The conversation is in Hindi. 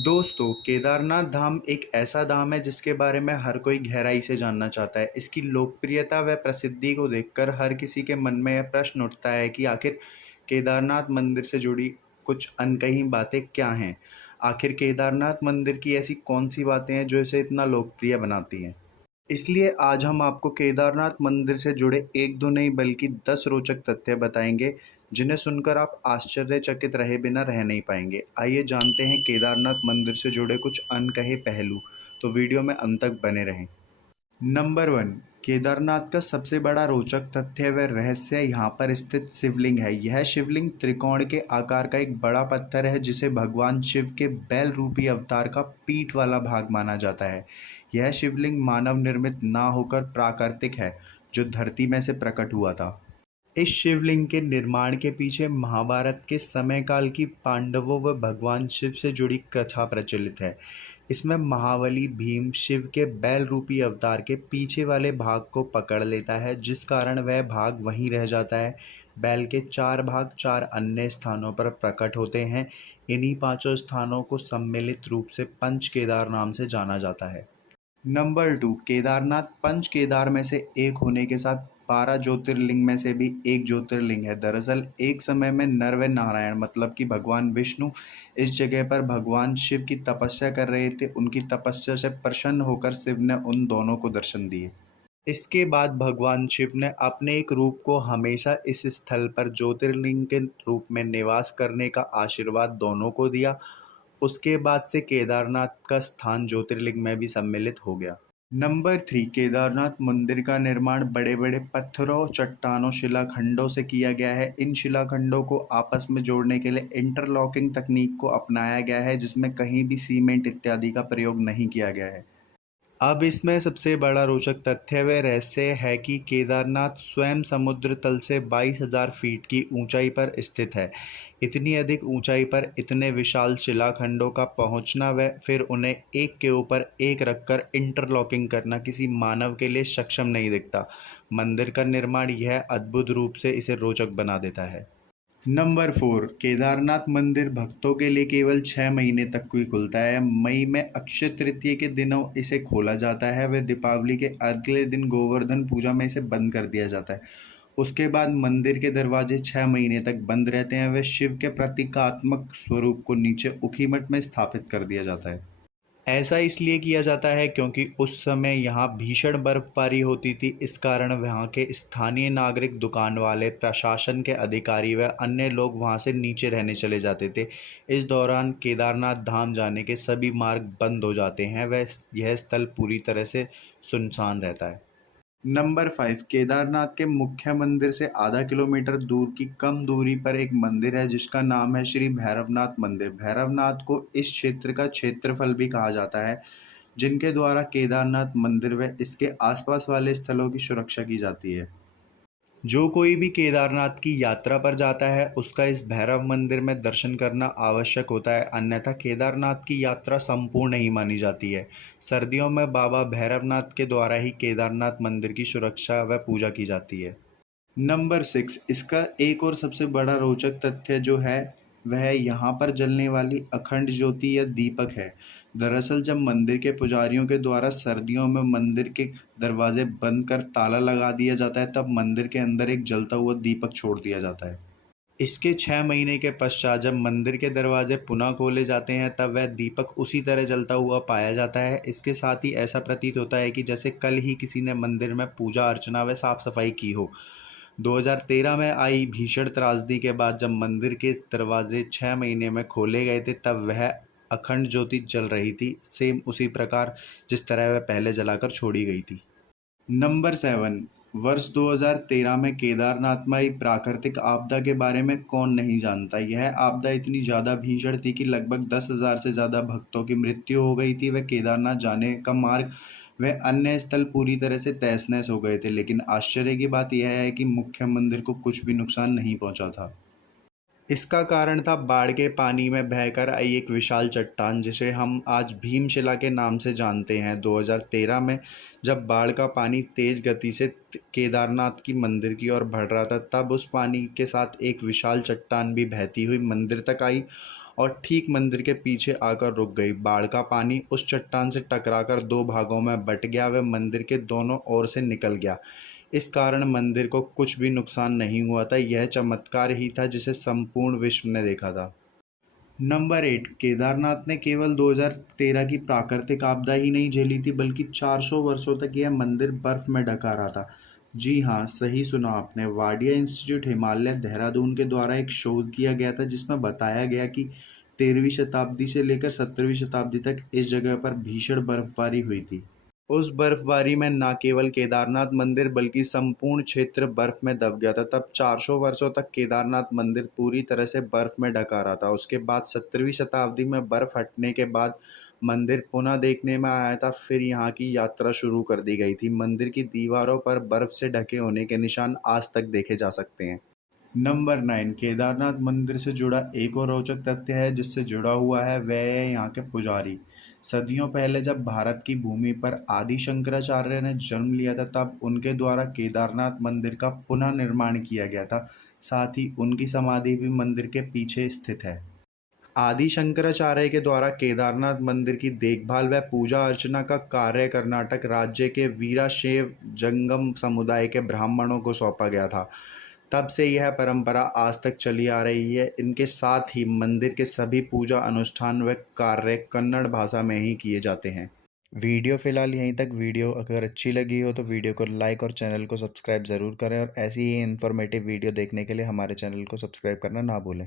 दोस्तों, केदारनाथ धाम एक ऐसा धाम है जिसके बारे में हर कोई गहराई से जानना चाहता है। इसकी लोकप्रियता व प्रसिद्धि को देखकर हर किसी के मन में यह प्रश्न उठता है कि आखिर केदारनाथ मंदिर से जुड़ी कुछ अनकही बातें क्या हैं? आखिर केदारनाथ मंदिर की ऐसी कौन-सी बातें हैं जो इसे इतना लोकप्रिय बनाती हैं? इसलिए आज हम आपको केदारनाथ मंदिर से जुड़े 1-2 नहीं बल्कि 10 रोचक तथ्य बताएँगे, जिन्हें सुनकर आप आश्चर्यचकित रहे बिना रह नहीं पाएँगे। आइए जानते हैं केदारनाथ मंदिर से जुड़े कुछ अनकहे पहलू, तो वीडियो में अंत तक बने रहें। नंबर 1, केदारनाथ का सबसे बड़ा रोचक तथ्य व रहस्य यहाँ पर स्थित शिवलिंग है। यह शिवलिंग त्रिकोण के आकार का एक बड़ा पत्थर है जिसे भगवान शिव के बैल रूपी अवतार का पीठ वाला भाग माना जाता है। यह शिवलिंग मानव निर्मित ना होकर प्राकृतिक है, जो धरती में से प्रकट हुआ था। इस शिवलिंग के निर्माण के पीछे महाभारत के समय काल की पांडवों व भगवान शिव से जुड़ी कथा प्रचलित है। इसमें महाबली भीम शिव के बैल रूपी अवतार के पीछे वाले भाग को पकड़ लेता है, जिस कारण वह भाग वहीं रह जाता है। बैल के 4 भाग 4 अन्य स्थानों पर प्रकट होते हैं। इन्हीं पांचों स्थानों को सम्मिलित रूप से पंच केदार नाम से जाना जाता है। नंबर 2, केदारनाथ पंच केदार में से एक होने के साथ 12 ज्योतिर्लिंग में से भी एक ज्योतिर्लिंग है। दरअसल एक समय में नर व नारायण मतलब कि भगवान विष्णु इस जगह पर भगवान शिव की तपस्या कर रहे थे। उनकी तपस्या से प्रसन्न होकर शिव ने उन दोनों को दर्शन दिए। इसके बाद भगवान शिव ने अपने एक रूप को हमेशा इस स्थल पर ज्योतिर्लिंग के रूप में निवास करने का आशीर्वाद दोनों को दिया। उसके बाद से केदारनाथ का स्थान ज्योतिर्लिंग में भी सम्मिलित हो गया। नंबर 3, केदारनाथ मंदिर का निर्माण बड़े-बड़े पत्थरों, चट्टानों, शिलाखंडों से किया गया है। इन शिलाखंडों को आपस में जोड़ने के लिए इंटरलॉकिंग तकनीक को अपनाया गया है, जिसमें कहीं भी सीमेंट इत्यादि का प्रयोग नहीं किया गया है। अब इसमें सबसे बड़ा रोचक तथ्य व रहस्य है कि केदारनाथ स्वयं समुद्र तल से 22,000 फीट की ऊंचाई पर स्थित है। इतनी अधिक ऊंचाई पर इतने विशाल शिलाखंडों का पहुंचना व फिर उन्हें एक के ऊपर एक रखकर इंटरलॉकिंग करना किसी मानव के लिए सक्षम नहीं दिखता। मंदिर का निर्माण यह अद्भुत रूप से इसे रोचक बना देता है। नंबर 4, केदारनाथ मंदिर भक्तों के लिए केवल 6 महीने तक ही खुलता है। मई में अक्षय तृतीया के दिनों इसे खोला जाता है व दीपावली के अगले दिन गोवर्धन पूजा में इसे बंद कर दिया जाता है। उसके बाद मंदिर के दरवाजे 6 महीने तक बंद रहते हैं व शिव के प्रतीकात्मक स्वरूप को नीचे ऊखीमठ में स्थापित कर दिया जाता है। ऐसा इसलिए किया जाता है क्योंकि उस समय यहाँ भीषण बर्फबारी होती थी। इस कारण वहाँ के स्थानीय नागरिक, दुकान वाले, प्रशासन के अधिकारी व अन्य लोग वहाँ से नीचे रहने चले जाते थे। इस दौरान केदारनाथ धाम जाने के सभी मार्ग बंद हो जाते हैं व यह स्थल पूरी तरह से सुनसान रहता है। नंबर 5, केदारनाथ के मुख्य मंदिर से आधा किलोमीटर दूर की कम दूरी पर एक मंदिर है जिसका नाम है श्री भैरवनाथ मंदिर। भैरवनाथ को इस क्षेत्र का क्षेत्रफल भी कहा जाता है, जिनके द्वारा केदारनाथ मंदिर व इसके आसपास वाले स्थलों की सुरक्षा की जाती है। जो कोई भी केदारनाथ की यात्रा पर जाता है उसका इस भैरव मंदिर में दर्शन करना आवश्यक होता है, अन्यथा केदारनाथ की यात्रा संपूर्ण नहीं मानी जाती है। सर्दियों में बाबा भैरवनाथ के द्वारा ही केदारनाथ मंदिर की सुरक्षा व पूजा की जाती है। नंबर 6, इसका एक और सबसे बड़ा रोचक तथ्य जो है वह यहाँ पर जलने वाली अखंड ज्योति या दीपक है। दरअसल जब मंदिर के पुजारियों के द्वारा सर्दियों में मंदिर के दरवाजे बंद कर ताला लगा दिया जाता है, तब मंदिर के अंदर एक जलता हुआ दीपक छोड़ दिया जाता है। इसके 6 महीने के पश्चात जब मंदिर के दरवाजे पुनः खोले जाते हैं तब वह दीपक उसी तरह जलता हुआ पाया जाता है। इसके साथ ही ऐसा प्रतीत होता है कि जैसे कल ही किसी ने मंदिर में पूजा अर्चना व साफ सफाई की हो। 2013 में आई भीषण त्रासदी के बाद जब मंदिर के दरवाजे 6 महीने में खोले गए थे तब वह अखंड ज्योति जल रही थी, सेम उसी प्रकार जिस तरह वह पहले जलाकर छोड़ी गई थी। नंबर 7, वर्ष 2013 में केदारनाथ में आई प्राकृतिक आपदा के बारे में कौन नहीं जानता। यह आपदा इतनी ज़्यादा भीषण थी कि लगभग 10,000 से ज़्यादा भक्तों की मृत्यु हो गई थी। वह केदारनाथ जाने का मार्ग व अन्य स्थल पूरी तरह से तहस नहस हो गए थे, लेकिन आश्चर्य की बात यह है कि मुख्य मंदिर को कुछ भी नुकसान नहीं पहुंचा था। इसका कारण था बाढ़ के पानी में बहकर आई एक विशाल चट्टान जिसे हम आज भीमशिला के नाम से जानते हैं। 2013 में जब बाढ़ का पानी तेज गति से केदारनाथ की मंदिर की ओर बढ़ रहा था, तब उस पानी के साथ एक विशाल चट्टान भी बहती हुई मंदिर तक आई और ठीक मंदिर के पीछे आकर रुक गई। बाढ़ का पानी उस चट्टान से टकराकर दो भागों में बट गया। वह मंदिर के दोनों ओर से निकल गया। इस कारण मंदिर को कुछ भी नुकसान नहीं हुआ था। यह चमत्कार ही था जिसे संपूर्ण विश्व ने देखा था। नंबर 8, केदारनाथ ने केवल 2013 की प्राकृतिक आपदा ही नहीं झेली थी, बल्कि 400 वर्षों तक यह मंदिर बर्फ में ढका रहा था। जी हाँ, सही सुना आपने। वाडिया इंस्टीट्यूट हिमालय, देहरादून के द्वारा एक शोध किया गया था जिसमें बताया गया कि 13वीं शताब्दी से लेकर 17वीं शताब्दी तक इस जगह पर भीषण बर्फबारी हुई थी। उस बर्फबारी में न केवल केदारनाथ मंदिर बल्कि संपूर्ण क्षेत्र बर्फ में दब गया था। तब 400 वर्षों तक केदारनाथ मंदिर पूरी तरह से बर्फ में ढका रहा था। उसके बाद 17वीं शताब्दी में बर्फ हटने के बाद मंदिर पुनः देखने में आया था। फिर यहाँ की यात्रा शुरू कर दी गई थी। मंदिर की दीवारों पर बर्फ से ढके होने के निशान आज तक देखे जा सकते हैं। नंबर 9, केदारनाथ मंदिर से जुड़ा एक और रोचक तथ्य है जिससे जुड़ा हुआ है, वह है यहाँ के पुजारी। सदियों पहले जब भारत की भूमि पर आदि शंकराचार्य ने जन्म लिया था, तब उनके द्वारा केदारनाथ मंदिर का पुनः निर्माण किया गया था। साथ ही उनकी समाधि भी मंदिर के पीछे स्थित है। आदि शंकराचार्य के द्वारा केदारनाथ मंदिर की देखभाल व पूजा अर्चना का कार्य कर्नाटक राज्य के वीराशैव जंगम समुदाय के ब्राह्मणों को सौंपा गया था। तब से यह परंपरा आज तक चली आ रही है। इनके साथ ही मंदिर के सभी पूजा अनुष्ठान व कार्य कन्नड़ भाषा में ही किए जाते हैं। वीडियो फ़िलहाल यहीं तक। वीडियो अगर अच्छी लगी हो तो वीडियो को लाइक और चैनल को सब्सक्राइब ज़रूर करें, और ऐसी ही इन्फॉर्मेटिव वीडियो देखने के लिए हमारे चैनल को सब्सक्राइब करना ना भूलें।